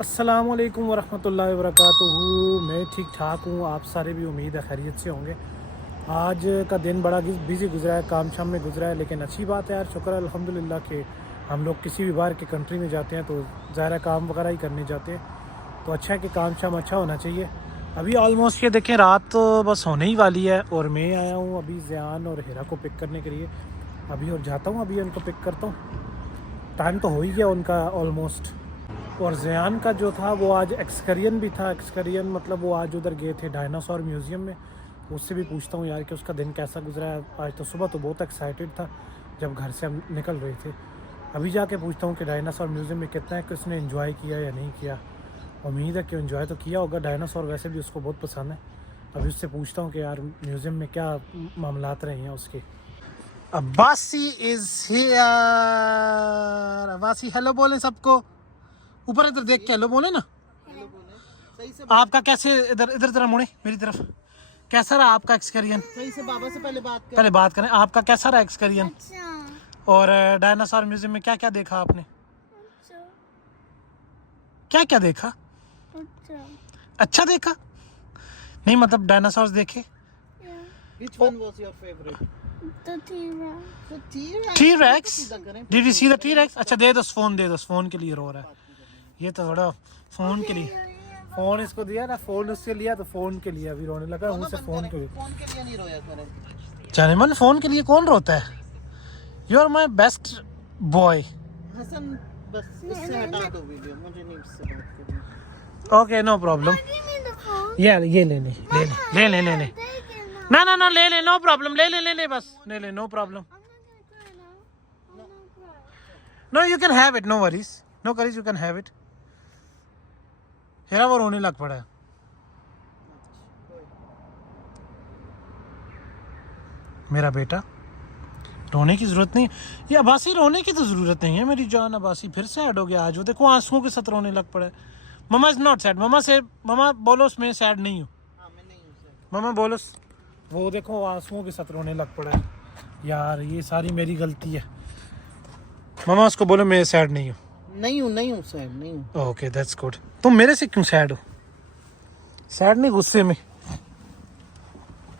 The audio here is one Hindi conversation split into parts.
अस्सलामुअलैकुम वरहमतुल्लाहि वबरकातुहू। मैं ठीक ठाक हूँ, आप सारे भी उम्मीद है खैरियत से होंगे। आज का दिन बड़ा बिज़ी गुजरा है, काम शाम में गुजरा है, लेकिन अच्छी बात है यार, शुक्र है अल्हम्दुलिल्लाह कि हम लोग किसी भी बाहर की कंट्री में जाते हैं तो ज़ाहिर काम वगैरह ही करने जाते हैं, तो अच्छा है कि काम शाम अच्छा होना चाहिए। अभी ऑलमोस्ट ये देखें रात तो बस होने ही वाली है और मैं आया हूँ अभी ज़ियान और हिरा को पिक करने के लिए। अभी और जाता हूँ, अभी उनको पिक करता हूँ। टाइम तो हो ही गया उनका ऑलमोस्ट। और ज़ियान का जो था वो आज एक्सकरियन भी था। एक्सकरियन मतलब वो आज उधर गए थे डायनासोर म्यूज़ियम में। उससे भी पूछता हूँ यार कि उसका दिन कैसा गुजरा है। आज तो सुबह तो बहुत एक्साइटेड था जब घर से हम निकल रहे थे। अभी जाके पूछता हूँ कि डायनासोर म्यूज़ियम में कितना है कि उसने एंजॉय किया या नहीं किया। उम्मीद है कि एंजॉय तो किया होगा, डायनासोर वैसे भी उसको बहुत पसंद है। अभी उससे पूछता हूँ कि यार म्यूज़ियम में क्या मामलात रहे हैं उसके। Abbasi is here. Abbasi hello बोले सबको, ऊपर इधर देख के हेलो बोले ना। सही से आपका कैसे, इधर इधर जरा मुड़े मेरी तरफ, कैसा रहा आपका एक्सकरियन? सही से बाबा से पहले बात करें, आपका कैसा रहा एक्सकरियन? अच्छा। और डायनासोर म्यूजियम में क्या क्या देखा आपने? अच्छा। क्या क्या देखा? अच्छा। अच्छा देखा? नहीं मतलब डायनासोर्स देखे? Which one was your favorite? The T-Rex. The T-Rex. T-Rex? Did you see the T-Rex? अच्छा दे दो फोन, दे दो फोन के लिए रो रहा है ये तो, थोड़ा फोन के लिए। फोन इसको दिया ना, फोन उससे लिया तो फोन के लिए अभी रोने लगा। मुझसे फोन के लिए, फोन के लिए नहीं रोया करें। जानेमन फोन के लिए कौन रोता है? You are my best boy. Hasan बस इससे हटा दो वीडियो, मुझे नहीं इससे बात करनी। Okay no problem. Give me the phone. ये ले ले ना ना ना ले ले, नो प्रॉब्लम, ले ले बस ले ले, no problem. I'm not gonna cry now. I'm not cry. No you can have it, no worries, no worries, you can have it. Heera वो रोने लग पड़ा है। मेरा बेटा, रोने की जरूरत नहीं। ये अब्बासी रोने की तो जरूरत नहीं है मेरी जान। अब्बासी फिर सैड हो गया आज, वो देखो आंसुओं के साथ रोने लग पड़ा है। Mama is not sad. Mama बोलो मैं सैड नहीं हूँ। हाँ मैं नहीं हूँ सर। ममा बोलो, वो देखो आंसुओं के साथ रोने लग पड़ा है। यार ये सारी मेरी गलती है। ममा उसको बोलो मैं सैड नहीं हूँ। नहीं हूँ सर, नहीं हूँ। Okay that's good. तुम मेरे से क्यों सैड हो? सैड नहीं, गुस्से में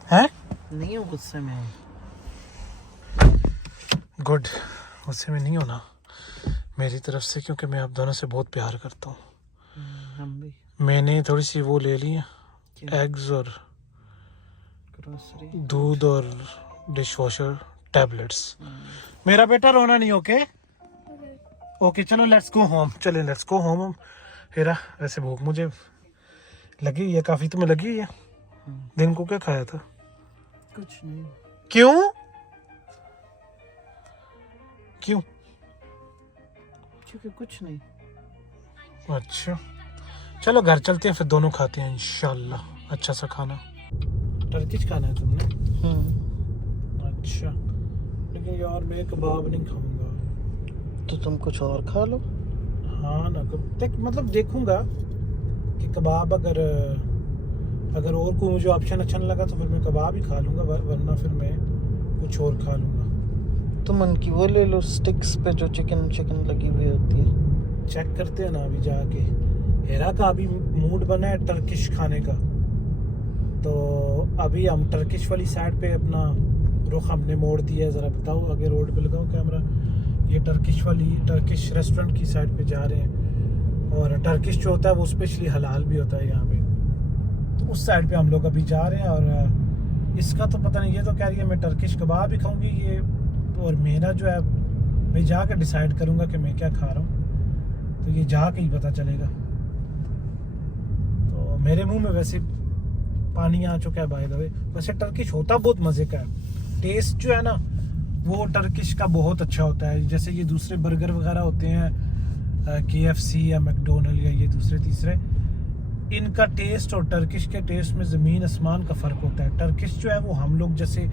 हैं? नहीं हूँ गुस्से में। गुड, गुस्से में नहीं होना मेरी तरफ से, क्योंकि मैं आप दोनों से बहुत प्यार करता हूँ। हम भी। मैंने थोड़ी सी वो ले ली है, एग्स और ग्रोसरी, दूध और डिश वॉशर टैबलेट्स। मेरा बेटा रोना नहीं, ओके ओके चलो लेट्स गो होम। चले लेट्स गो होम। हेरा वैसे भूख मुझे लगी हुई है काफ़ी, तुम्हें लगी हुई है? दिन को क्या खाया था? कुछ नहीं। क्यों क्यों? क्योंकि कुछ नहीं। अच्छा चलो घर चलते हैं, फिर दोनों खाते हैं इंशाल्लाह अच्छा सा खाना। टर्किश खाना है तुमने? अच्छा, लेकिन यार मैं कबाब नहीं खाऊंगा। तो तुम कुछ और खा लो। हाँ ना, मतलब देखूंगा कि कबाब अगर और कोई मुझे ऑप्शन अच्छा नहीं लगा तो फिर मैं कबाब ही खा लूँगा, वरना फिर मैं कुछ और खा लूँगा। तुम उनकी वो ले लो स्टिक्स पे जो चिकन लगी हुई होती है। चेक करते हैं ना अभी जाके। हेरा का अभी मूड बना है टर्किश खाने का, तो अभी हम टर्किश वाली साइड पे अपना रुख हमने मोड़ दिया है। ज़रा बताओ, आगे रोड पे लगाओ कैमरा। ये टर्किश रेस्टोरेंट की साइड पे जा रहे हैं, और टर्किश जो होता है वो स्पेशली हलाल भी होता है यहाँ पे, तो उस साइड पे हम लोग अभी जा रहे हैं। और इसका तो पता नहीं, ये तो कह रही है मैं टर्किश कबाब ही खाऊंगी ये, और मेरा जो है मैं जाके डिसाइड करूँगा कि मैं क्या खा रहा हूँ, तो ये जाके ही पता चलेगा। तो मेरे मुंह में वैसे पानी आ चुका है बाय द वे। वैसे टर्किश होता बहुत मज़े का है, टेस्ट जो है ना वो टर्किश का बहुत अच्छा होता है। जैसे ये दूसरे बर्गर वगैरह होते हैं KFC या मैकडोनल्ड या ये दूसरे तीसरे, इनका टेस्ट और टर्किश के टेस्ट में ज़मीन आसमान का फ़र्क होता है। टर्किश जो है वो हम लोग जैसे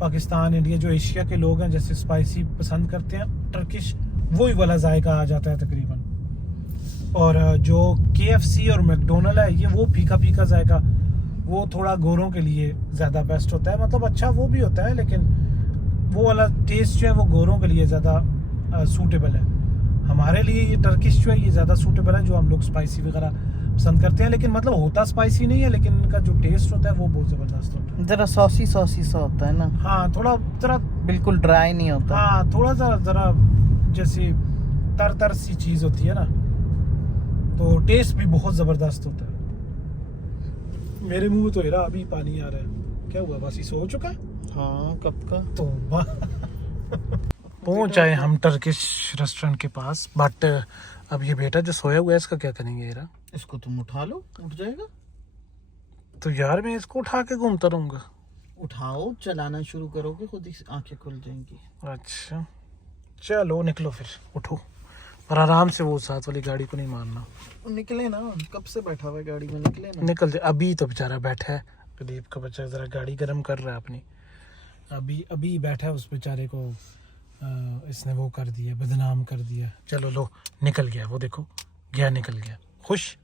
पाकिस्तान, इंडिया, जो एशिया के लोग हैं जैसे स्पाइसी पसंद करते हैं, टर्किश वही वाला जायका आ जाता है तकरीबन। और जो KFC और मैकडोनल्ड है ये वो फीका फीका जायका, वो थोड़ा गोरों के लिए ज़्यादा बेस्ट होता है। मतलब अच्छा वो भी होता है, लेकिन वो वाला टेस्ट जो है वो गोरों के लिए ज़्यादा सूटेबल है। हमारे लिए ये टर्किश जो है ये ज़्यादा सूटेबल है, जो हम लोग स्पाइसी वगैरह पसंद करते हैं। लेकिन मतलब होता स्पाइसी नहीं है, लेकिन इनका जो टेस्ट होता है वो बहुत ज़बरदस्त होता है। जरा सॉसी सॉसी सा होता है ना। हाँ, थोड़ा ज़रा बिल्कुल ड्राई नहीं होता। हाँ, थोड़ा सा ज़रा जैसे तर तर सी चीज़ होती है ना, तो टेस्ट भी बहुत ज़बरदस्त होता है। मेरे मुंह में तो हेरा अभी पानी आ रहा है। क्या हुआ, बस सो चुका है? हाँ, कब का। तो पहुंच आए हम टर्किश रेस्टोरेंट के पास। बट अब ये बेटा जो सोया हुआ है इसका क्या करेंगे हेरा? इसको तुम उठा लो, उठ जाएगा। तो यार मैं इसको उठा के घूमता रहूंगा। उठाओ, चलाना शुरू करोगे खुद ही आंखें खुल जाएंगी। अच्छा चलो निकलो फिर, उठो और आराम से, वो साथ वाली गाड़ी को नहीं मारना। निकले ना, कब से बैठा हुआ है गाड़ी में, निकले ना। निकल जाए, अभी तो बेचारा बैठा है, प्रदीप का बच्चा जरा गाड़ी गर्म कर रहा है अपनी। अभी अभी बैठा है, उस बेचारे को इसने वो कर दिया, बदनाम कर दिया। चलो लो, निकल गया वो, देखो गया, निकल गया। खुश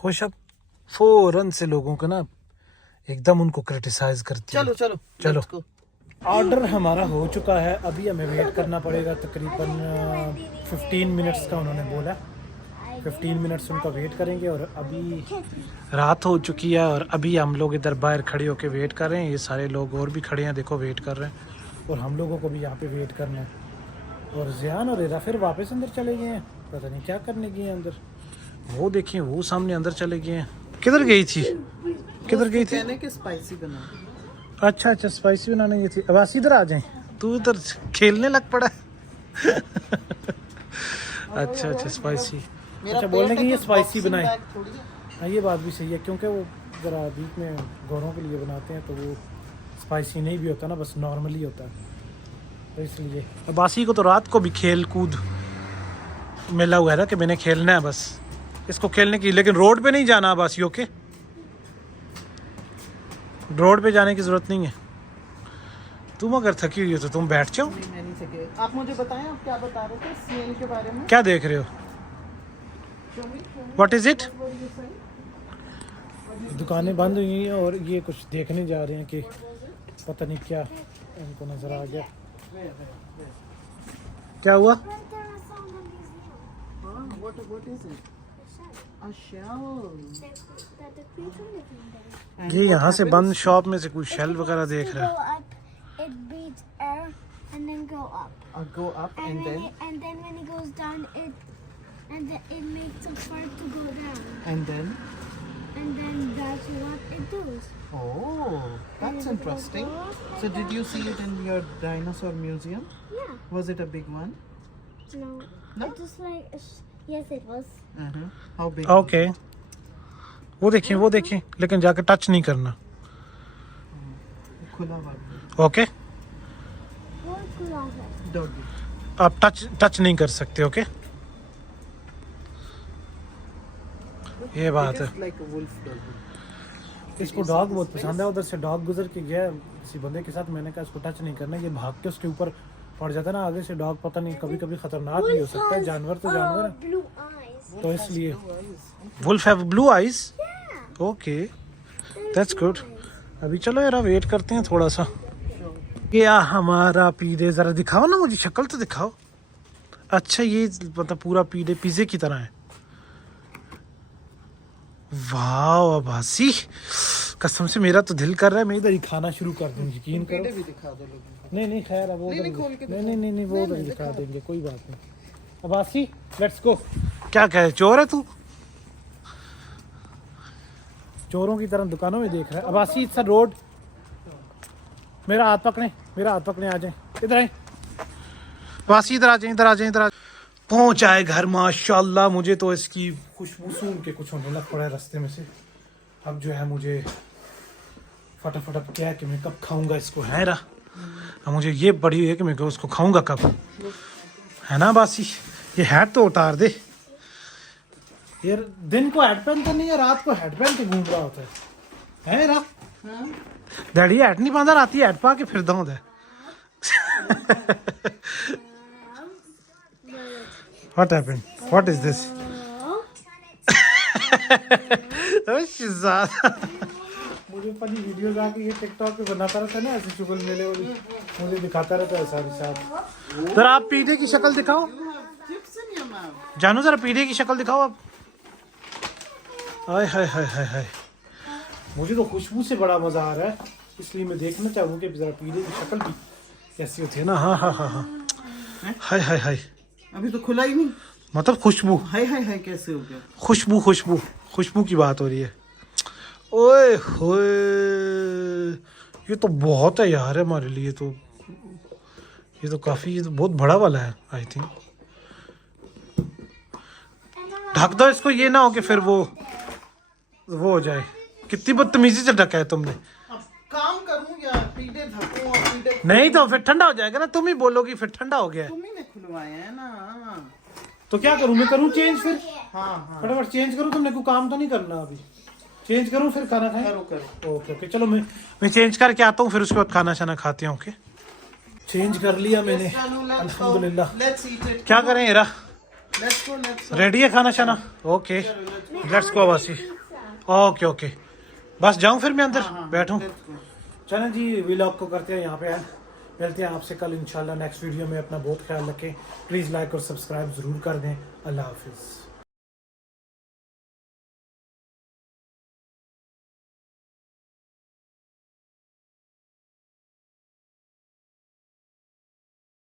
खुश। अब फौरन से लोगों को ना एकदम उनको क्रिटिसाइज करती है। चलो चलो चलो। let's go। ऑर्डर हमारा हो चुका है, अभी हमें वेट करना पड़ेगा तकरीबन 15 मिनट्स का उन्होंने बोला। 15 मिनट्स उनका वेट करेंगे। और अभी रात हो चुकी है और अभी हम लोग इधर बाहर खड़े होकर वेट कर रहे हैं। ये सारे लोग और भी खड़े हैं, देखो वेट कर रहे हैं, और हम लोगों को भी यहाँ पे वेट करना है। और ज़ियान और इरा फिर वापस अंदर चले गए हैं, पता नहीं क्या करने गए हैं अंदर। वो देखिए वो सामने अंदर चले गए हैं। किधर गई थी, किधर गई थी? कहने के स्पाइसी बना। अच्छा अच्छा, स्पाइसी बनाने गई थी। अब बस इधर आ जाए, तू इधर खेलने लग पड़ा है। अच्छा अच्छा, स्पाइसी। अच्छा, बोलने की ये स्पाइसी बनाए। हाँ, ये बात भी सही है, क्योंकि वो ज़रा बीच में गोरों के लिए बनाते हैं तो वो स्पाइसी नहीं भी होता ना, बस नॉर्मली होता है, तो इसलिए। अब्बासी को तो रात को भी खेल कूद मिला हुआ है ना कि मैंने खेलना है बस इसको खेलने की। लेकिन रोड पे नहीं जाना अब्बासियों के, रोड पे जाने की ज़रूरत नहीं है। तुम अगर थकी हुई हो तो तुम बैठ जाओ। नहीं, मैं नहीं थके। आप मुझे बताएं, आप क्या बता रहे थे सीएन के बारे में? क्या देख रहे हो? What is it? दुकानें बंद हुई हैं और ये कुछ देखने जा रहे हैं कि पता नहीं क्या इनको नज़र आ गया। क्या हुआ? What is it? A shell. ये यहाँ से बंद शॉप में से कोई शेल वगैरह देख रहा है। It beats air and then go up. Go up and then And then when it goes down, it makes a fart to go down. and then. And then that's what it does. Oh, that's interesting. So did you see it in your dinosaur museum? Yeah. Was it a big one? No. No? It's just like yes, it was. How big? Okay, वो देखें लेकिन जाके टच नहीं करना। खुला हुआ ओके, What खुला है? doggy. आप टच नहीं कर सकते। ओके, ये बात है। It is like a wolf doggy. इसको डॉग बहुत पसंद है। उधर से डॉग गुजर के गया किसी बंदे के साथ, मैंने कहा इसको टच नहीं करना, ये भाग के उसके ऊपर पड़ जाता है ना आगे से। डॉग पता नहीं, कभी कभी खतरनाक भी हो सकता है, जानवर तो जानवर है, Blue eyes. तो इसलिए। Wolf have blue eyes? Okay, that's good. अभी चलो यार वेट करते हैं थोड़ा सा। क्या हमारा पीडे जरा दिखाओ ना, मुझे शक्ल तो दिखाओ। अच्छा, ये मतलब पूरा पीडे पिज़्ज़े की तरह है। वाह अब्बासी, कसम से मेरा तो दिल कर रहा है मैं इधर ही खाना शुरू कर दूं, यकीन करो। भी दिखा दो लोगों को। नहीं खैर, अब वो नहीं, उधर- खोल के नहीं वो उधर दिखा देंगे, कोई बात नहीं। Abbasi let's go. क्या कहे, चोर है तू? चोरों की तरह दुकानों में देख रहा है। Abbasi it's a road. मेरा हाथ पकड़े, आ जाए, इधर आए अब्बासी, इधर आ जाए। पहुंच आए घर माशाल्लाह। मुझे तो इसकी खुशबू सूंघ के कुछ होने लग पड़ा है रास्ते में से। अब जो है मुझे फटाफट अब क्या है कि मैं कब खाऊंगा इसको, है ना। अब मुझे ये बड़ी है कि मैं उसको खाऊंगा कब, है ना बासी। ये हैट तो उतार दे यार। दिन को हैट पहन कर नहीं है, रात को हैट पहन के घूम रहा होता है रा। डैडी हैट नहीं पाता, राती हैट पा के फिरदा होता है। What happened? What is this? Oh, Shazad. मुझे फनी वीडियोस आके ये टिकटॉक पे बनाता रहता है ना ऐसे चुगल मेले वाली, मुझे दिखाता रहता है सारी साथ। जरा आप पीढ़े की शक्ल दिखाओ You have chips in your mouth. जानू, जरा पीढ़े की शक्ल दिखाओ आप। हाय हाय हाय हाय हाय, मुझे तो खुशबू से बड़ा मजा आ रहा है, इसलिए मैं देखना चाहूँ कि जरा पीढ़े की शक्ल भी कैसी होती है ना। हाँ हाँ हाँ हाँ, हाय हाय हाय, अभी तो खुला ही नहीं। मतलब खुशबू, हाय हाय हाय कैसे हो गया? खुशबू खुशबू खुशबू की बात हो रही है। ओए होए, ये तो बहुत है यार हमारे लिए तो, ये तो काफी, ये तो बहुत बड़ा वाला है आई थिंक। ढक दो इसको, ये ना हो कि फिर वो हो जाए। कितनी बदतमीजी से ढका है तुमने। अब काम करूं या पीढ़े ढकूं और पीढ़े? नहीं तो फिर ठंडा हो जाएगा ना, तुम ही बोलोगी फिर ठंडा हो गया है। तुम ही ने खुलवाए हैं ना। तो क्या करूं, मैं करूं चेंज फिर? हाँ हाँ फटाफट चेंज करूं, तुमने कोई काम तो नहीं करना अभी? चेंज करूं फिर खाना खाएं? करो करो। ओके ओके, चलो मैं चेंज करके आता हूँ, फिर उसके बाद खाना शाना खाते हैं। ओके, चेंज कर लिया मैंने अल्हम्दुलिल्लाह। Let's eat it. क्या करें Ira, let's go let's go. Ready है खाना शाना? ओके लेट्स गो वासी। ओके ओके, बस जाऊं फिर मैं अंदर बैठूं? चलें जी, व्लॉग को करते हैं यहाँ पे एंड, मिलते हैं आपसे कल इंशाल्लाह नेक्स्ट वीडियो में। अपना बहुत ख्याल रखें, प्लीज़ लाइक और सब्सक्राइब ज़रूर कर दें। अल्लाह हाफिज़।